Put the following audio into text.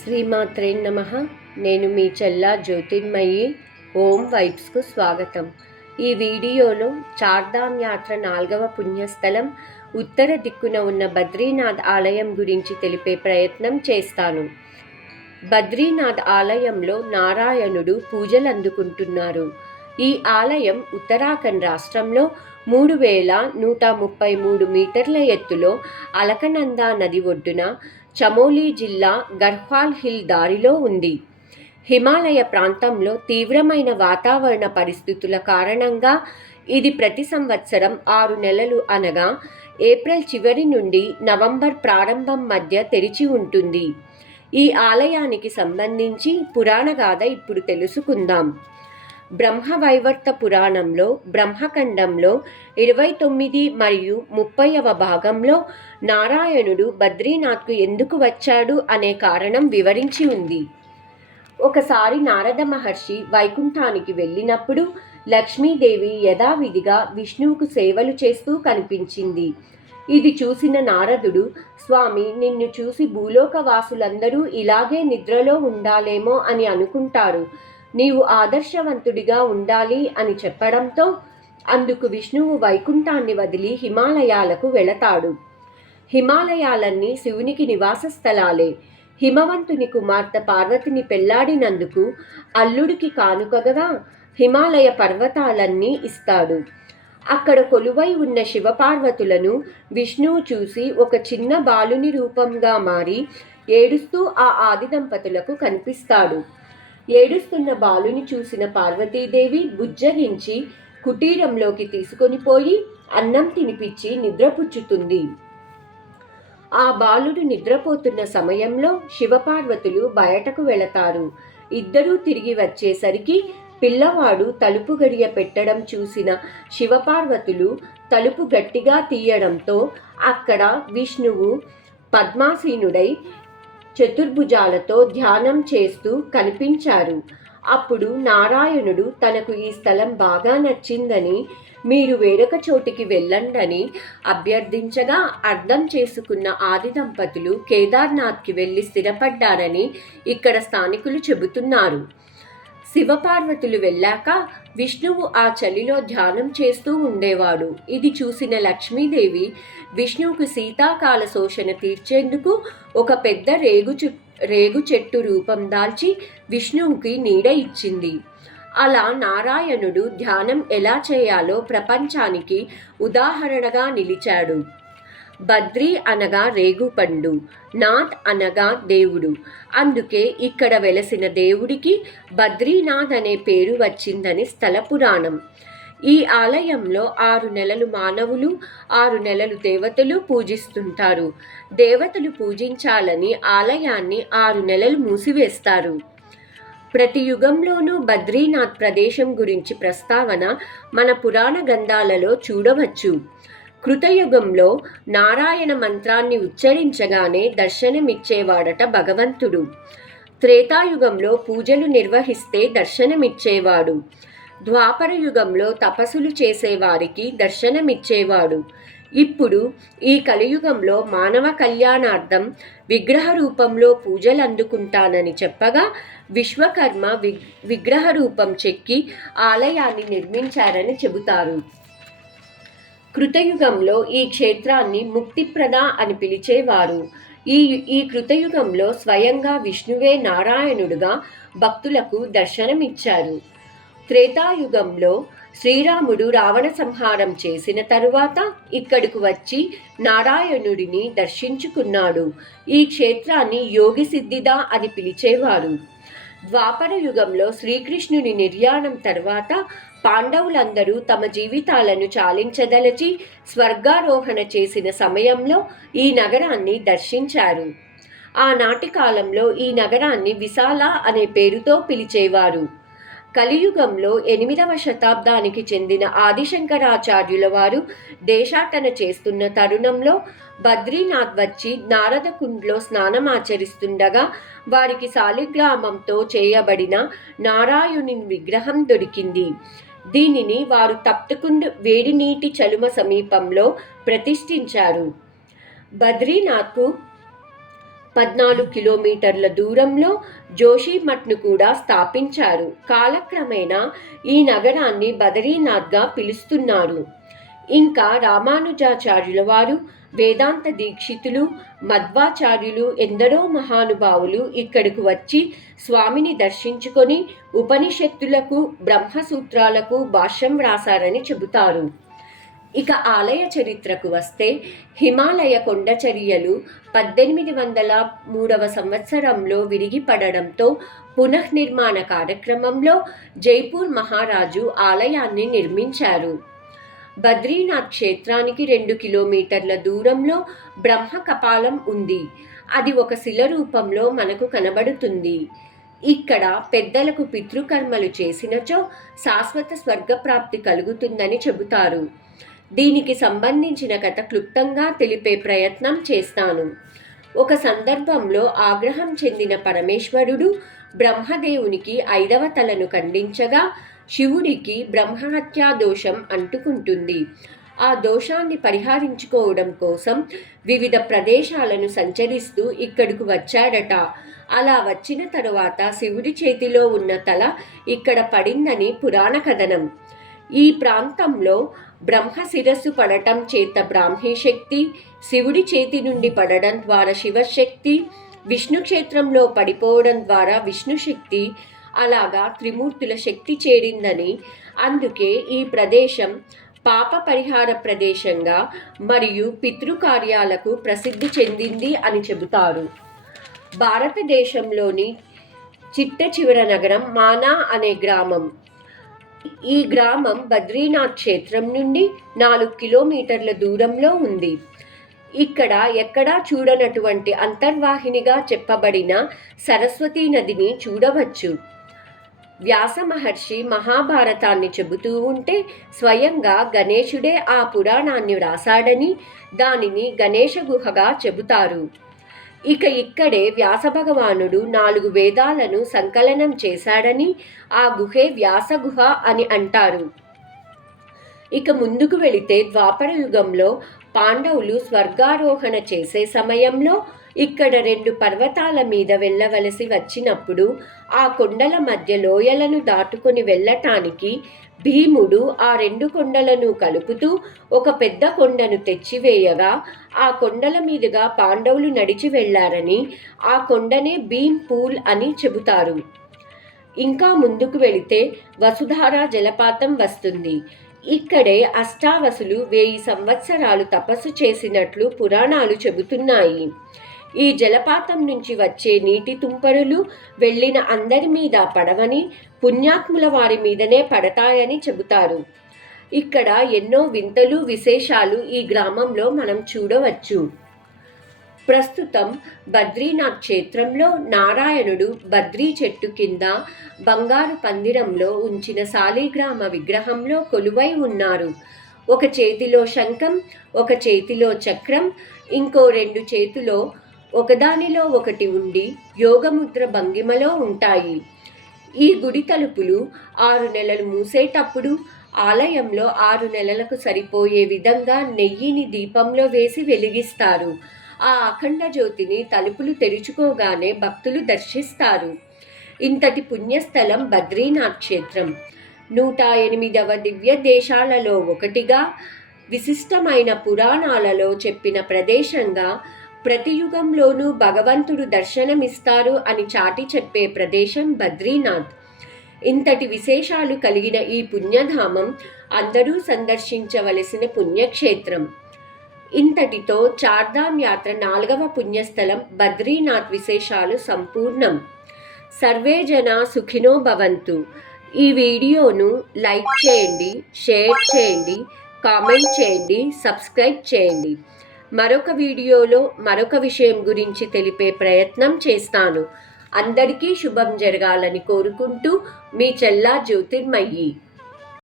శ్రీమాత్రే నమః. నేను మీ చెల్లా జ్యోతిర్మయి. ఓం వైబ్స్కు స్వాగతం. ఈ వీడియోలో చార్ధామ్ యాత్ర 4వ పుణ్యస్థలం ఉత్తర దిక్కున ఉన్న బద్రీనాథ్ ఆలయం గురించి తెలిపే ప్రయత్నం చేస్తాను. బద్రీనాథ్ ఆలయంలో నారాయణుడు పూజలు అందుకుంటున్నారు. ఈ ఆలయం ఉత్తరాఖండ్ రాష్ట్రంలో 3133 మీటర్ల ఎత్తులో అలకనందా నది ఒడ్డున చమోలీ జిల్లా గర్హ్వాల్ హిల్ దారిలో ఉంది. హిమాలయ ప్రాంతంలో తీవ్రమైన వాతావరణ పరిస్థితుల కారణంగా ఇది ప్రతి సంవత్సరం 6 నెలలు అనగా ఏప్రిల్ చివరి నుండి నవంబర్ ప్రారంభం మధ్య తెరిచి ఉంటుంది. ఈ ఆలయానికి సంబంధించి పురాణగాథ ఇప్పుడు తెలుసుకుందాం. బ్రహ్మవైవర్త పురాణంలో బ్రహ్మఖండంలో 29 మరియు 30వ భాగంలో నారాయణుడు బద్రీనాథ్కు ఎందుకు వచ్చాడు అనే కారణం వివరించి ఉంది. ఒకసారి నారద మహర్షి వైకుంఠానికి వెళ్ళినప్పుడు లక్ష్మీదేవి యథావిధిగా విష్ణువుకు సేవలు చేస్తూ కనిపించింది. ఇది చూసిన నారదుడు, స్వామి, నిన్ను చూసి భూలోక వాసులందరూ ఇలాగే నిద్రలో ఉండాలేమో అని అనుకుంటారు, నీవు ఆదర్శవంతుడిగా ఉండాలి అని చెప్పడంతో అందుకు విష్ణువు వైకుంఠాన్ని వదిలి హిమాలయాలకు వెళతాడు. హిమాలయాలన్నీ శివునికి నివాస స్థలాలే. హిమవంతుని కుమార్తె పార్వతిని పెళ్లాడినందుకు అల్లుడికి కానుకగా హిమాలయ పర్వతాలన్నీ ఇస్తాడు. అక్కడ కొలువై ఉన్న శివపార్వతులను విష్ణువు చూసి ఒక చిన్న బాలుని రూపంగా మారి ఏడుస్తూ ఆ ఆది దంపతులకు కనిపిస్తాడు. ఏడుస్తున్న బాలుని చూసిన పార్వతీదేవి బుజ్జగించి కుటీరంలోకి తీసుకొని పోయి అన్నం తినిపించి నిద్రపుచ్చుతుంది. ఆ బాలుడు నిద్రపోతున్న సమయంలో శివపార్వతులు బయటకు వెళతారు. ఇద్దరూ తిరిగి వచ్చేసరికి పిల్లవాడు తలుపు గడియ పెట్టడం చూసిన శివపార్వతులు తలుపు గట్టిగా తీయడంతో అక్కడ విష్ణువు పద్మాసీనుడై చతుర్భుజాలతో ధ్యానం చేస్తూ కనిపించారు. అప్పుడు నారాయణుడు తనకు ఈ స్థలం బాగా నచ్చిందని, మీరు వేరొక చోటికి వెళ్ళండని అభ్యర్థించగా అర్థం చేసుకున్న ఆది దంపతులు కేదార్నాథ్కి వెళ్ళి స్థిరపడ్డారని ఇక్కడ స్థానికులు చెబుతున్నారు. శివపార్వతులు వెళ్ళాక విష్ణువు ఆ చలిలో ధ్యానం చేస్తూ ఉండేవాడు. ఇది చూసిన లక్ష్మీదేవి విష్ణువుకు శీతాకాల శోషణ తీర్చేందుకు ఒక పెద్ద రేగు చెట్టు రూపం దాల్చి విష్ణువుకి నీడ ఇచ్చింది. అలా నారాయణుడు ధ్యానం ఎలా చేయాలో ప్రపంచానికి ఉదాహరణగా నిలిచాడు. బద్రీ అనగా రేగుపండు, నాథ్ అనగా దేవుడు. అందుకే ఇక్కడ వెలసిన దేవుడికి బద్రీనాథ్ అనే పేరు వచ్చిందని స్థల పురాణం. ఈ ఆలయంలో 6 నెలలు మానవులు, 6 నెలలు దేవతలు పూజిస్తుంటారు. దేవతలు పూజించాలని ఆలయాన్ని 6 నెలలు మూసివేస్తారు. ప్రతి యుగంలోనూ బద్రీనాథ్ ప్రదేశం గురించి ప్రస్తావన మన పురాణ గ్రంథాలలో చూడవచ్చు. కృతయుగంలో నారాయణ మంత్రాన్ని ఉచ్చరించగానే దర్శనమిచ్చేవాడట భగవంతుడు. త్రేతాయుగంలో పూజలు నిర్వహిస్తే దర్శనమిచ్చేవాడు. ద్వాపర యుగంలో తపస్సులు చేసేవారికి దర్శనమిచ్చేవాడు. ఇప్పుడు ఈ కలియుగంలో మానవ కళ్యాణార్థం విగ్రహ రూపంలో పూజలు అందుకుంటానని చెప్పగా విశ్వకర్మ విగ్రహ రూపం చెక్కి ఆలయాన్ని నిర్మించారని చెబుతారు. కృతయుగంలో ఈ క్షేత్రాన్ని ముక్తిప్రద అని పిలిచేవారు. ఈ కృతయుగంలో స్వయంగా విష్ణువే నారాయణుడుగా భక్తులకు దర్శనమిచ్చారు. త్రేతాయుగంలో శ్రీరాముడు రావణ సంహారం చేసిన తరువాత ఇక్కడకు వచ్చి నారాయణుడిని దర్శించుకున్నాడు. ఈ క్షేత్రాన్ని యోగి సిద్ధిదా అని పిలిచేవారు. ద్వాపర యుగంలో శ్రీకృష్ణుని నిర్యాణం తర్వాత పాండవులందరూ తమ జీవితాలను చాలించదలచి స్వర్గారోహణ చేసిన సమయంలో ఈ నగరాన్ని దర్శించారు. ఆనాటి కాలంలో ఈ నగరాన్ని విశాల అనే పేరుతో పిలిచేవారు. కలియుగంలో 8వ శతాబ్దానికి చెందిన ఆదిశంకరాచార్యుల వారు దేశాటన చేస్తున్న తరుణంలో బద్రీనాథ్ వచ్చి నారదకుండ్లో స్నానమాచరిస్తుండగా వారికి శాలిగ్రామంతో చేయబడిన నారాయణుని విగ్రహం దొరికింది. దీనిని వారు తప్తకుండ్ వేడి నీటి చలుమ సమీపంలో ప్రతిష్ఠించారు. బద్రీనాథ్కు 14 కిలోమీటర్ల దూరంలో జోషిమఠ్ను కూడా స్థాపించారు. కాలక్రమేణా ఈ నగరాన్ని బదరీనాథ్గా పిలుస్తున్నారు. ఇంకా రామానుజాచార్యుల వారు, వేదాంత దీక్షితులు, మధ్వాచార్యులు ఎందరో మహానుభావులు ఇక్కడకు వచ్చి స్వామిని దర్శించుకొని ఉపనిషత్తులకు, బ్రహ్మసూత్రాలకు భాష్యం వ్రాసారని చెబుతారు. ఇక ఆలయ చరిత్రకు వస్తే, హిమాలయ కొండచర్యలు 1803 సంవత్సరంలో విరిగిపడడంతో పునఃనిర్మాణ కార్యక్రమంలో జైపూర్ మహారాజు ఆలయాన్ని నిర్మించారు. బద్రీనాథ్ క్షేత్రానికి 2 కిలోమీటర్ల దూరంలో బ్రహ్మ కపాలం ఉంది. అది ఒక శిల రూపంలో మనకు కనబడుతుంది. ఇక్కడ పెద్దలకు పితృకర్మలు చేసినచో శాశ్వత స్వర్గప్రాప్తి కలుగుతుందని చెబుతారు. దీనికి సంబంధించిన కథ క్లుప్తంగా తెలిపే ప్రయత్నం చేస్తాను. ఒక సందర్భంలో ఆగ్రహం చెందిన పరమేశ్వరుడు బ్రహ్మదేవునికి 5వ తలను ఖండించగా శివుడికి బ్రహ్మహత్యా దోషం అంటుకుంటుంది. ఆ దోషాన్ని పరిహరించుకోవడం కోసం వివిధ ప్రదేశాలను సంచరిస్తూ ఇక్కడకు వచ్చాడట. అలా వచ్చిన తరువాత శివుడి చేతిలో ఉన్న తల ఇక్కడ పడిందని పురాణ కథనం. ఈ ప్రాంతంలో బ్రహ్మ శిరస్సు పడటం చేత బ్రాహ్మీ శక్తి, శివుడి చేతి నుండి పడడం ద్వారా శివశక్తి, విష్ణు క్షేత్రంలో పడిపోవడం ద్వారా విష్ణుశక్తి, అలాగా త్రిమూర్తుల శక్తి చేరిందని, అందుకే ఈ ప్రదేశం పాప పరిహార ప్రదేశంగా మరియు పితృకార్యాలకు ప్రసిద్ధి చెందింది అని చెబుతారు. భారతదేశంలోని చిట్ట చివర నగరం మానా అనే గ్రామం. ఈ గ్రామం బద్రీనాథ్ క్షేత్రం నుండి 4 కిలోమీటర్ల దూరంలో ఉంది. ఇక్కడ ఎక్కడా చూడనటువంటి అంతర్వాహినిగా చెప్పబడిన సరస్వతీ నదిని చూడవచ్చు. వ్యాస మహర్షి మహాభారతాన్ని చెబుతూ ఉంటే స్వయంగా గణేశుడే ఆ పురాణాన్ని వ్రాసాడని, దానిని గణేశ గుహగా చెబుతారు. ఇక్కడే వ్యాస భగవానుడు 4 వేదాలను సంకలనం చేశాడని, ఆ గుహే వ్యాస గుహ అని అంటారు. ఇక ముందుకు వెళితే ద్వాపర యుగంలో పాండవులు స్వర్గారోహణ చేసే సమయంలో ఇక్కడ 2 పర్వతాల మీద వెళ్ళవలసి వచ్చినప్పుడు ఆ కొండల మధ్య లోయలను దాటుకొని వెళ్ళటానికి భీముడు ఆ 2 కొండలను కలుపుతూ ఒక పెద్ద కొండను తెచ్చివేయగా ఆ కొండల మీదుగా పాండవులు నడిచి వెళ్లారని, ఆ కొండనే భీమ్ పూల్ అని చెబుతారు. ఇంకా ముందుకు వెళితే వసుధారా జలపాతం వస్తుంది. ఇక్కడే అష్టావసులు 1000 సంవత్సరాలు తపస్సు చేసినట్లు పురాణాలు చెబుతున్నాయి. ఈ జలపాతం నుంచి వచ్చే నీటి తుంపరులు వెళ్ళిన అందరి మీద పడవని, పుణ్యాత్ముల వారి మీదనే పడతాయని చెబుతారు. ఇక్కడ ఎన్నో వింతలు విశేషాలు ఈ గ్రామంలో మనం చూడవచ్చు. ప్రస్తుతం బద్రీనాథ్ క్షేత్రంలో నారాయణుడు బద్రీ చెట్టు కింద బంగారు పందిరంలో ఉంచిన శాలిగ్రామ విగ్రహంలో కొలువై ఉన్నారు. ఒక చేతిలో శంఖం, ఒక చేతిలో చక్రం, ఇంకో 2 చేతులో ఒకదానిలో ఒకటి ఉండి యోగముద్ర భంగిమలో ఉంటాయి. ఈ గుడి తలుపులు 6 నెలలు మూసేటప్పుడు ఆలయంలో 6 నెలలకు సరిపోయే విధంగా నెయ్యిని దీపంలో వేసి వెలిగిస్తారు. ఆ అఖండ జ్యోతిని తలుపులు తెరుచుకోగానే భక్తులు దర్శిస్తారు. ఇంతటి పుణ్యస్థలం బద్రీనాథ్ క్షేత్రం 108వ దివ్య దేశాలలో ఒకటిగా, విశిష్టమైన పురాణాలలో చెప్పిన ప్రదేశంగా, ప్రతి యుగంలోనూ భగవంతుడు దర్శనమిస్తారు అని చాటి చెప్పే ప్రదేశం బద్రీనాథ్. ఇంతటి విశేషాలు కలిగిన ఈ పుణ్యధామం అందరూ సందర్శించవలసిన పుణ్యక్షేత్రం. ఇంతటితో చార్ధామ్ యాత్ర 4వ పుణ్యస్థలం బద్రీనాథ్ విశేషాలు సంపూర్ణం. సర్వే జనా సుఖినో భవంతు. ఈ వీడియోను లైక్ చేయండి, షేర్ చేయండి, కామెంట్ చేయండి, సబ్స్క్రైబ్ చేయండి. మరొక వీడియోలో మరొక విషయం గురించి తెలిపే ప్రయత్నం చేస్తాను. అందరికీ శుభం జరగాలని కోరుకుంటూ మీ చెల్లా జ్యోతిర్మయి.